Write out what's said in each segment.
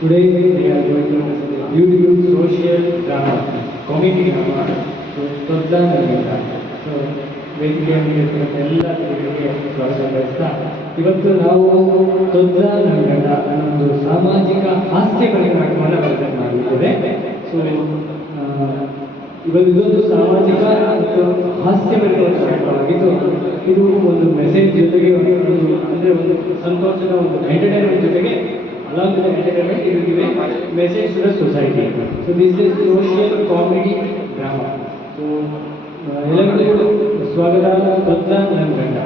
Today we are going to present a beautiful social drama, comedy drama, so Todla Naganda. So ವೇದಿಕೆಯಲ್ಲಿ ಎಲ್ಲ ಜನರಿಗೆ ಸ್ವಾಗತ ಬಯಸ್ತಾ ಇವತ್ತು ನಾವು ತೊದ್ಲಾ ನಗಂಡ ಅನ್ನೋ ಒಂದು ಸಾಮಾಜಿಕ ಹಾಸ್ಯಕತೆ ನಾಟಕವನ್ನು ಪ್ರೆಸೆಂಟ್ ಮಾಡಿದ್ದೇವೆ. ಸೊ ಇವತ್ತು ಇದೊಂದು ಸಾಮಾಜಿಕ ಮತ್ತು ಹಾಸ್ಯಭರಿತ ನಾಟಕವಾಗಿದ್ದು ಇದು ಒಂದು ಮೆಸೇಜ್ ಜೊತೆಗೆ ಅಂದರೆ ಒಂದು ಸಂತೋಷದ ಒಂದು ಎಂಟರ್ಟೈನ್ಮೆಂಟ್ ಜೊತೆಗೆ along with the entertainment, it will give a message to the society. So this is social comedy drama. So ಎಲ್ಲರಿಗೂ ಸ್ವಾಗತ ತೊದ್ಲಾ ನಗಂಡ.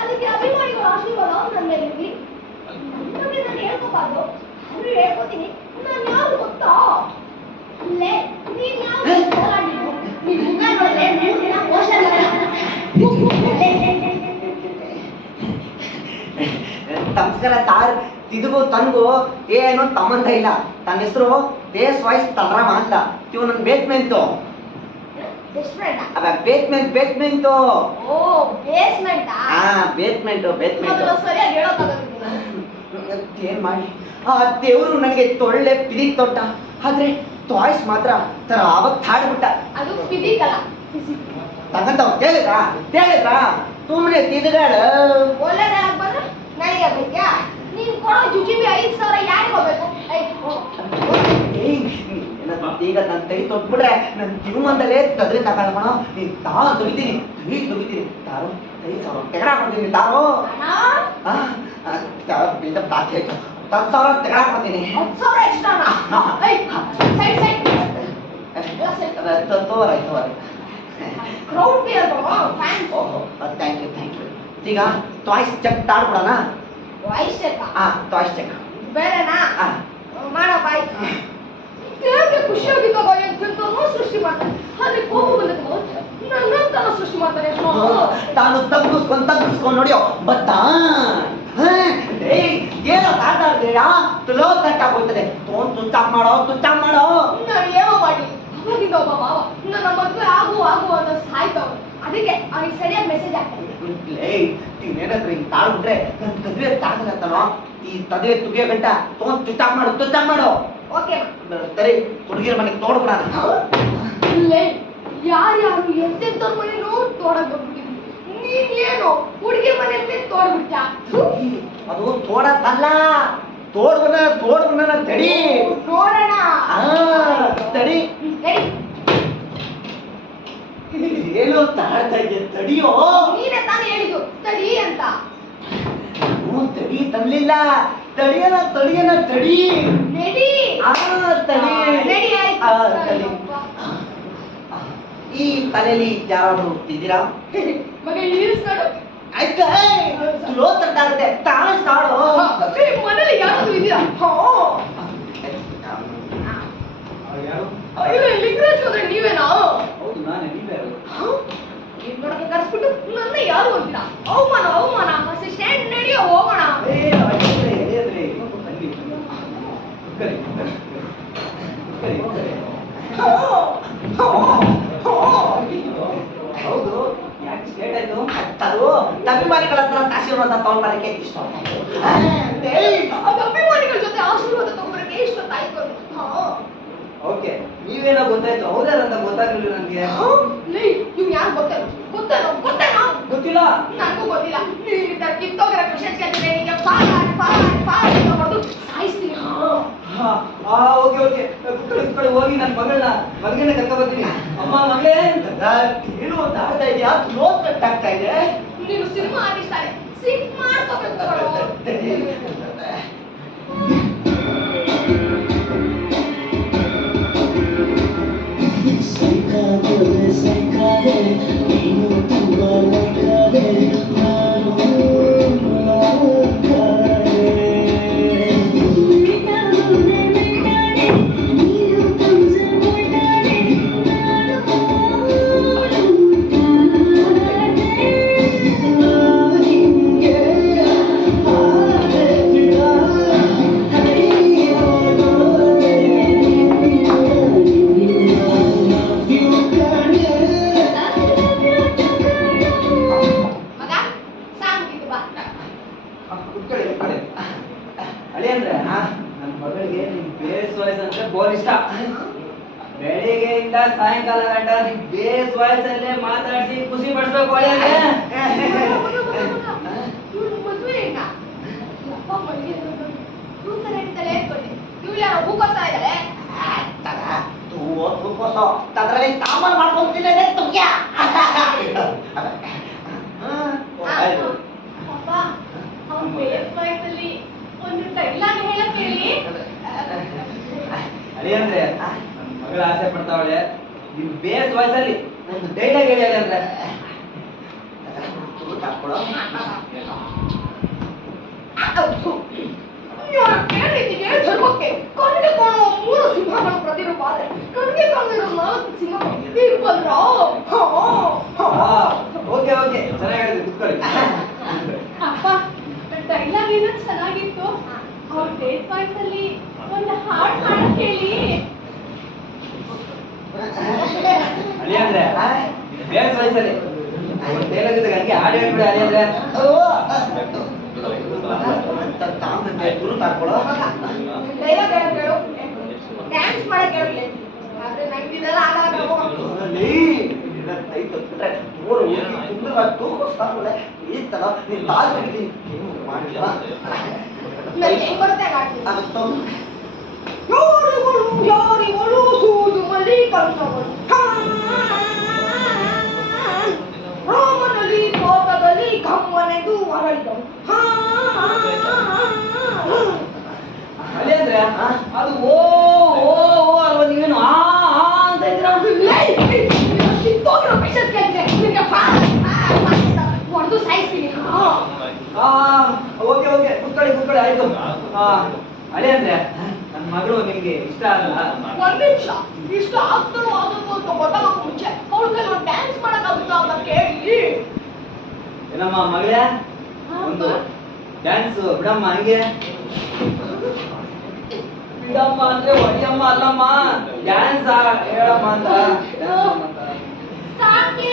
ಅದಕ್ಕೆ ಅಭಿಮಾನಿಗಳ ಆಶೀರ್ವಾದ ನನ್ನ ಮೇಲಿರಲಿ. ನಮಗೆ ನಾನು ಹೇಳ್ಕೋಬಾರ್ದು ಅಂದ್ರೆ ಹೇಳ್ಕೋತೀನಿ. ನಾನು ಯಾರು ಗೊತ್ತಾ? ನೀನ್ ಯಾವ ನಮಸ್ಕಾರ ತಾರ್ ತಿದುಗು ತನ್ಗು ಏನು ತಮ್ಮಂತ ಇಲ್ಲ. ತನ್ನ ಹೆಸರು ಬೇಸ್ ವಾಯ್ಸ್ ತಲ್ರಾಮ ಅಂತ. ಇವ್ ನನ್ ಬೇಸ್ಮೆಂಟು ಬೇಸ್ಮೆಂಟ್ ಬೇಸ್ಮೆಂಟು ಬೇಸ್ಮೆಂಟು ಏನ್ ಮಾಡಿ ಆ ದೇವ್ರು ನನಗೆ ತೊಳ್ಳೆ ಪಿದಿ ತೊಟ್ಟ. ಆದ್ರೆ ಟಾಯ್ಸ್ ಮಾತ್ರ ತರ ಅವತ್ ಹಾಡ್ಬಿಟ್ಟ. ಅದು ಫಿಸಿಕಲ್ ತಗಂತವ್ ಕೇಳಿದ್ರಾ ಸುಮ್ಮನೆ ತಿದ್ಗಾಳ ಒಳ್ಳೆದಾಗ್ ಬಂದ್ರೆ ನನಗೆ ಬೇಕ್ಯಾ? ನೀನ್ ಕೊಡೋ ಜುಜಿಬಿ 5,000 ಯಾರಿಗೆ ಹೋಗ್ಬೇಕು? ಈಗ ನಾನು ತೈ ತೊಟ್ಬಿಟ್ರೆ ನನ್ನ ಜೀವನದಲ್ಲೇ ತದ್ರೆ ತಗೊಳ್ಕೋಣ. ನೀನ್ ತೆಗಿತೀನಿ ತಾರು 5,000 ತೆಗಡ ಕೊಡ್ತೀನಿ ತಾರು. ಬಿಲ್ಡಪ್ ಜಾಸ್ತಿ ಆಯ್ತು. 10,000 ತೆಗಡ ಕೊಡ್ತೀನಿ. 10,000 ಎಕ್ಸ್ಟ್ರಾ ತೋರಾಯ್ತು crowd beer fans. Thank you. ಈಗ ಟಾಯ್ಸ್ ಚೆಕ್ ತಾಡ್ಬಿಡೋಣ. ವಾಯ್ಸ್ ಚೆಕ್ ಟಾಯ್ಸ್ ಚೆಕ್ ಬೇರೆನಾ? ಮಾಡಪ್ಪ. ದೇವ್ರಿಗೆ ಖುಷಿಯಾಗಿದ್ದಾಗ ಎಂತೆಂತನೋ ಸೃಷ್ಟಿ ಮಾಡ್ತಾನೆ. ಆದ್ರೆ ಕೋಪ ಬಂದದ್ದು ನನ್ನಂತನ ಸೃಷ್ಟಿ ಮಾಡ್ತಾನೆ. ತಾನು ತಗ್ಗಿಸ್ಕೊಂಡು ನೋಡಿಯೋ ಬತ್ತಾ ಏನೋ ತಾಟಾಡ್ತೀರಾ ತುಲೋ ತಟ್ಟಾಗೋಗ್ತದೆ. ಫೋನ್ ಸ್ವಿಚ್ ಆಫ್ ಮಾಡೋ ನಾನು ಏನೋ ಮಾಡಿ ಅವಾಗಿಂದ ಒಬ್ಬ ಮಾವ ನನ್ನ ಮದುವೆ ಆಗು ಅಂತ ಸಾಯ್ತವ್. ಅದಕ್ಕೆ ಅವನಿಗೆ ಸರಿಯಾಗಿ ಮೆಸೇಜ್ ಆಗ್ತದೆ. ನೀನೇನಾದ್ರೂ ಹಿಂಗ್ ತಾಳ್ಬಿಟ್ರೆ ನನ್ ತದುವೆ ತಾಗಲತ್ತನೋ. ಈ ತದುವೆ ತುಗಿಯೋ ಗಂಟ ಫೋನ್ ಸ್ವಿಚ್ ಆಫ್ ಮಾಡು. ಓಕೆ ಸರಿ, ಹುಡುಗಿರ ಮನೆಗೆ ತೋಡ್ಬಿಡ. ಯಾರ್ಯಾರು ಎಂತೆಂತವ್ರ ಮನೇನೋ ತೋಡಕ್ ಬಂದ್ಬಿಟ್ಟಿದ್ವಿ. ನೀನೇನು ಹುಡುಗಿ ಮನೆ ತೋಡ್ಬಿಟ್ಟ? ಅದು ತೋಡಕ್ಕಲ್ಲ, ತೋಡ್ಬನ ತಡಿ ನೋಡೋಣ. ತಡಿ ಏನು ತಾಡ್ತಾ ಇದ್ದೆ? ತಡಿಯೋ. ನೀನೇ ತಾನೇ ಹೇಳಿದ್ದು ತಡಿ ಅಂತ. ತಡಿ ತರ್ಲಿಲ್ಲ. ತಡಿಯನ ತಡಿ ರೆಡಿ ತಡಿ. ಈ ತಲೆಯಲ್ಲಿ ಯಾರಾದ್ರೂ ಇದ್ದೀರಾ? ಮಗ ಇಳಿಸ್ಕೊಂಡು ಆಯ್ತಾ ಸ್ಲೋ ತಟ್ಟಾಗುತ್ತೆ. ತಾಳು ಮನೇಲಿ ಯಾರಾದ್ರೂ ಇದೀರಾ? ಲಿಂಗರಾಜ್ ಹೋದ್ರೆ ನೀವೇನಾ? ಹೌದು, ನಾನೇ. ನೋಡಕ್ಕೆ ಕರ್ಸ್ಬಿಟ್ಟು ನನ್ನ ಯಾರು ಅಂತೀರಾ? ಅವಮಾನ ಅಸಿಸ್ಟೆಂಟ್ ನಡೆಯೋ ಹೋಗೋಣ. ಹೌದು, ಯಾಕೆ ಸ್ಟೇಟ್ ಆಯ್ತು? ಅದು ಅಭಿಮಾನಿಗಳ ಹತ್ರ ಆಶೀರ್ವಾದ ತಗೊಂಡ್ಬರಕ್ಕೆ ಇಷ್ಟ. ಅಭಿಮಾನಿಗಳ ಜೊತೆ ಆಶೀರ್ವಾದ ತಗೊಂಡ್ಬರಕ್ಕೆ ಇಷ್ಟೊತ್ತಾಯ್ತು. ಓಕೆ, ನೀವೇನೋ ಗೊತ್ತಾಯ್ತು. ಹೌದಾರಂತ ಗೊತ್ತಾಗ್ಲಿಲ್ಲ ನನಗೆ. ಇವ್ ಯಾರು ಗೊತ್ತೇನೋ? ಗೊತ್ತಿಲ್ಲ. ನನಗೂ ಗೊತ್ತಿಲ್ಲ. ಕಿತ್ತೋಗಿರೋ ಕ್ವಶನ್ಸ್ ಕೇಳ್ತಿದ್ರೆ ನಿಮಗೆ ಫಾರ್ ಹೊಡೆದು ಸಾಯಿಸ್ತೀನಿ. ಓಕೆ ಕುತ್ಕೊಳ್ಳಿ ಹೋಗಿ ನನ್ನ ಮಗಳನ್ನ ಕರ್ಕೊಂಡ್ಬರ್ತೀನಿ. ಅಮ್ಮ ಮಗಳೇ ಏನು ಅಂತ ಆಗ್ತಾ ಇದೆಯಾ? ಸ್ಲೋ ಕಟ್ ಆಗ್ತಾ ಇದೆ. ನೀನು ಸಿನಿಮಾ ಆರ್ಟಿಸ್ಟ್ ಸಿಂಕ್ ಮಾಡ್ಕೋಬೇಕು. ವಾಯ್ಸ್ ಅಂದ್ರೆ ಬೋಲ್ ಇಷ್ಟ. ಬೆಳಿಗ್ಗೆಯಿಂದ ಸಾಯಂಕಾಲ ಗಂಟ ನೀವ್ ಬೇಸ್ ವಾಯ್ಸ್ ಅಲ್ಲೇ ಮಾತಾಡಿಸಿ ಖುಷಿ ಪಡಿಸ್ಬೇಕು ಒಳ್ಳೆಯದೇ. ಇವ್ಳು ಮದುವೆ ಇಲ್ಲ ಅಪ್ಪ ಮನೆಗೆ ಕೂತಾರೆ ಅಂತಲೇ ಹೇಳ್ಕೊಂಡೆ. ಇವ್ಳು ಯಾರೋ ಹೂಕೋಸ್ತಾ ಇದ್ದಾಳೆ. ಅದ್ರಲ್ಲಿ ಸಾಮಾನು ಮಾಡ್ಕೊಂತೀನಿ ತುಗ್ಯ. ಅಪ್ಪ ಅವ್ನು ಬೇಸ್ ವಯಸ್ಸಲ್ಲಿ ಒಂದು ಡೈಲಾಗ್ ಹೇಳಕ್ ಹೇಳಿ. ಅಳಿ ಅಂದ್ರೆ ನನ್ನ ಮಗಳ ಆಸೆ ಪಡ್ತಾವಳೆ, ನೀವು ಬೇಸ್ ವಯಸ್ಸಲ್ಲಿ ಒಂದು ಡೈಲಾಗ್ ಹೇಳಿ ಅಂದ್ರೆ ಕೇಳಿದ್ದೀಗೆ ಧರ್ಮಕ್ಕೆ ಕಣ್ಣಿಗೆ ಕಾಣುವ 3 ಸಿಂಹಗಳ ಪ್ರತಿರೂಪ ಆದ್ರೆ ಕಣ್ಣಿಗೆ ಕಾಣದಿರೋ 4 ಸಿಂಹಗಳು ಇರ್ಬಲ್ರ. ಓಕೆ ಓಕೆ ಚೆನ್ನಾಗಿ ಹೇಳಿದ್ರಿ, ಕುತ್ಕೊಳ್ಳಿ. ಅಪ್ಪ ಡೈಲಾಗ್ ಏನೋ ಚೆನ್ನಾಗಿತ್ತು. ಅವ್ರ ಬೇಸ್ ವಯಸ್ಸಲ್ಲಿ ಒಂದು ಹಾಡು ಹಾಡಕ್ ಹೇಳಿ. ಅಳಿ ಅಂದ್ರೆ ಬೇಸ್ ವಯಸ್ಸಲ್ಲಿ ಒಂದು ಡೈಲಾಗ್ ಇದ್ದಾಗ ಹಂಗೆ ಹಾಡು ಹೇಳ್ಬಿಡಿ ಅಳಿ ಅಂದ್ರೆ. ಡೈಲಾಗ್ ಹೇಳಕ್ ಹೇಳು, ಡ್ಯಾನ್ಸ್ ಮಾಡಕ್ ಹೇಳಿ. ಆದ್ರೆ ನಂಗೆ ಇದೆಲ್ಲ ಆಗಲ್ಲ. ನನಗೆ ಹೆಂಗ್ ಬರುತ್ತೆ ಹಾಡ್ತೀನಿ. ಯಾರಿಗಳು ಸೂದು ಮಲ್ಲಿ ಕಲ್ಸವರು ರಾಮನಲ್ಲಿ ತೋಟದಲ್ಲಿ ಕಮ್ಮನೆದು ಅರಳಿದವು. ಅಳಿ ಅಂದ್ರೆ ಅದು ಓ ಓ ಓ ಅಲ್ವಾ, ನೀವೇನು ಆ ಅಂತ ಇದ್ರ. ಹೊಡೆದು ಸಾಯಿಸ್ತೀನಿ. ಓಕೆ ಓಕೆ ಕುತ್ಕೊಳ್ಳಿ ಕುತ್ಕೊಳ್ಳಿ, ಆಯ್ತು. ಅಳಿ ಅಂದ್ರೆ ನನ್ನ ಮಗಳು ನಿಮ್ಗೆ ಇಷ್ಟ ಆಗಲ್ಲ? ಒಂದ್ ನಿಮಿಷ, ಇಷ್ಟ ಆಗ್ತಾರೋ ಆಗೋದು ಅಂತ ಗೊತ್ತಾಗಕ್ಕೆ ಮುಂಚೆ ಅವ್ಳ ಕೈಲಿ ಒಂದು ಡ್ಯಾನ್ಸ್ ಮಾಡಕ್ಕಾಗುತ್ತಾ ಅಂತ ಕೇಳಿ. ಏನಮ್ಮ ಮಗಳೇ, ಒಂದು ಡ್ಯಾನ್ಸ್ ಬಿಡಮ್ಮ ಹಂಗೆ. ಬಿಡಮ್ಮ ಅಂದ್ರೆ ಹೊಡಿಯಮ್ಮ ಅಲ್ಲಮ್ಮ, ಡ್ಯಾನ್ಸ್ ಹೇಳಮ್ಮ ಅಂತ. ಸಾಕಿ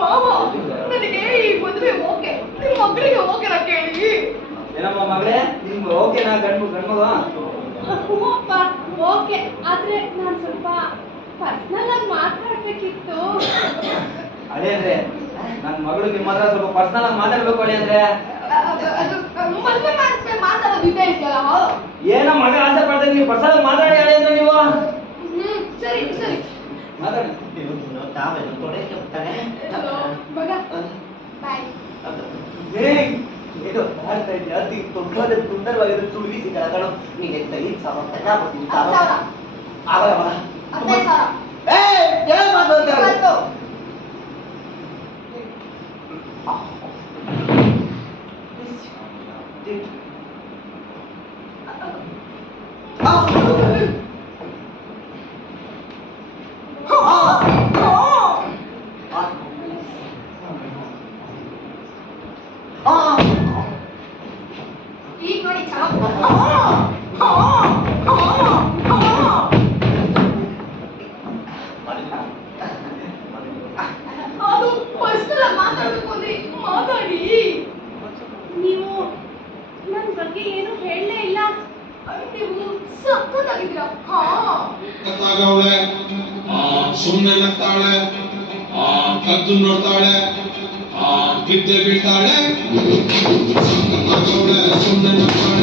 ಮಾವ, ನನಗೆ ಈ ಮದುವೆ ಓಕೆ, ನಿಮ್ಮ ಮಗಳಿಗೆ ಓಕೆನಾ ಕೇಳಿ. ಏನಮ್ಮ ಮಗಳೇ, ನಿಮ್ಗೆ ಓಕೆನಾ ಗಂಡ್ಮಗ? ಅಪ್ಪ ಓಕೆ, ಆದ್ರೆ ನಾನು ಸ್ವಲ್ಪ ಪರ್ಸನಲ್ ಆಗಿ ಮಾತಾಡ್ಬೇಕಿತ್ತು. ಅಳಿ ಅಂದ್ರೆ ನನ್ನ ಮಗಳು ನಿಮ್ಮ ಹತ್ರ ಸ್ವಲ್ಪ ಪರ್ಸನಲ್ ಆಗಿ ಮಾತಾಡ್ಬೇಕು. ಅಳಿ ಅಂದ್ರೆ ಅದು ಮದುವೆ ಮಾಡಿದ್ಮೇಲೆ ಮಾತಾಡೋದು ಇದೆ ಇದೆಯಲ್ಲ. ಏನೋ ಮಗ ಆಸೆ ಪಡ್ತಾರೆ, ನೀವು ಪರ್ಸನಲ್ ಮಾತಾಡಿ. ಅಳಿ ಅಂದ್ರೆ ನೀವು ಸರಿ ಸರಿ ಮಾತಾಡಿ. ಮಗ ಬಾಯ್. ಇದು ಮಾಡ್ತಾ ಇದ್ದೀನಿ, ಅತಿ ದೊಡ್ಡವಾದ ಸುಂದರವಾಗಿರೋ ತುಳುವಿ ಸಿಗಲ್ಲ ಕಣೋ. ನೀನೆ 5,000 ಕೊಡ್ತೀನಿ. 10,000 ಆಗಲ್ಲ ಮಗ. 15,000 ಏನ್ ಮಾತಾಡ್ತಾ ಈಗ ನೋಡಿ ಅದು ಪರ್ಸನಲ್ ಆಗಿ ಮಾತಾಡ್ಬೇಕು ಅಂದ್ರೆ ಮಾತಾಡಿ. ನೀವು ನನ್ನ ಬಗ್ಗೆ ಏನು ಹೇಳಲೇ ಇಲ್ಲ. ನೀವು ಸಕ್ಕತ್ತಾಗಿದ್ದೀರಾ. ಸುಮ್ಮನೆ ನಗ್ತಾಳೆ, ಕದ್ದು ನೋಡ್ತಾಳೆ, ಬಿದ್ದೆ ಬೀಳ್ತಾಳೆ, ಸುಮ್ಮನೆ ನಗ್ತಾಳೆ.